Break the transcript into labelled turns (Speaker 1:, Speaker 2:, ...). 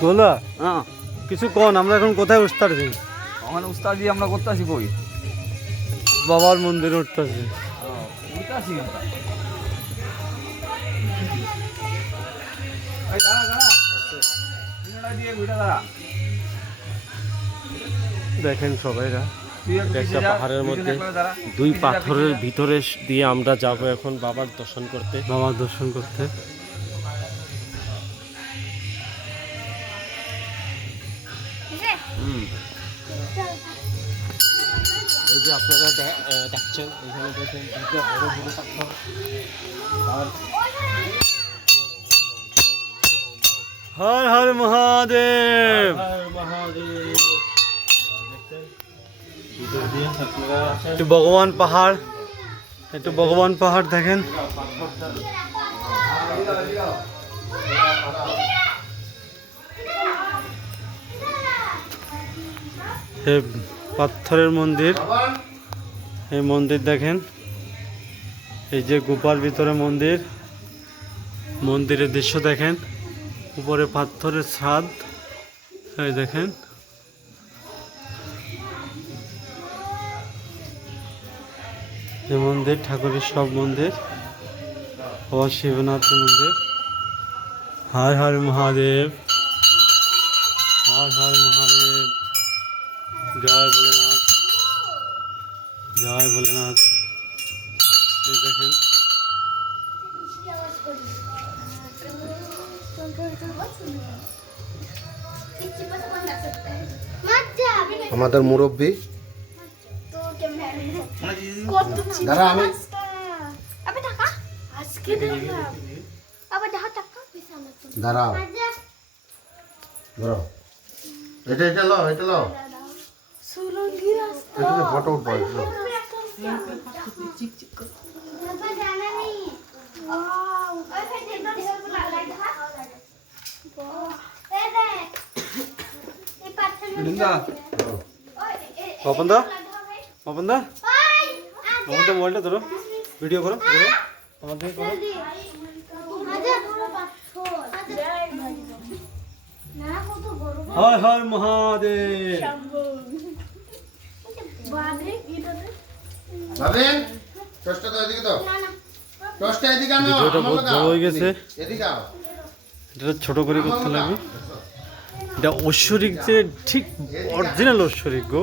Speaker 1: গোলা
Speaker 2: হ্যাঁ।
Speaker 1: কিছু কন আমরা এখন কোথায় উঠতারছি
Speaker 2: ওখানে উস্তাদ আমরা করতে কই?
Speaker 1: বাবার মন্দিরে উঠতেছি।
Speaker 2: উঠতে আমরা। এই দাঁড়া দাঁড়া। মিনাটা দিয়ে ঘুরে দাঁড়া।
Speaker 1: দেখেন সবাইরা
Speaker 2: একটা
Speaker 3: পাহাড়ের মধ্যে দুই পাথরের ভিতরে দিয়ে আমরা যাব এখন বাবার দর্শন করতে।
Speaker 1: বাবার দর্শন করতে।
Speaker 3: হুম। এই যে আপনারা দেখছেন এখানে দেখেন দুটো বড় বড় পাথর আর
Speaker 1: হর হর মহাদেব। একটু ভগবান পাহাড় একটু ভগবান পাহাড় দেখেন। এ পাথরের মন্দির। এই মন্দির দেখেন। এই যে গুপার ভিতরে মন্দির, মন্দিরের দৃশ্য দেখেন। উপরে পাথরের ছাদ, এই দেখেন। এই মন্দির, ঠাকুরের সব মন্দির। আবার শিবনাথ মন্দির। হর হর মহাদেব। হর হর মহাদেব। জয় ভোলেনাথ। জয় ভোলেনাথ। এই দেখেন।
Speaker 4: আমাদের মুরব্বী। দাঁড়া আমি দাঁড়াও। ধরো এটা এটা লো এটা লো এখানে ফটো উঠবো একটু।
Speaker 2: বৃন্দা,
Speaker 1: পাপন দা পাপন দা পাপন দা মোবাইলটা ধরো ভিডিও করো ধরো আমার থেকে করো হর হর মহাদেব
Speaker 4: ভাবেন টসটা তো এদিকে তো টসটা এদিকে আনো
Speaker 1: ভিডিওটা বহুত বড় হয়ে গেছে।
Speaker 4: এদিকে আও।
Speaker 1: এটা ছোট করে করতে লাগবে। এটা ঐশ্বরিক যে ঠিক অরিজিনাল ঐশ্বরিক গো।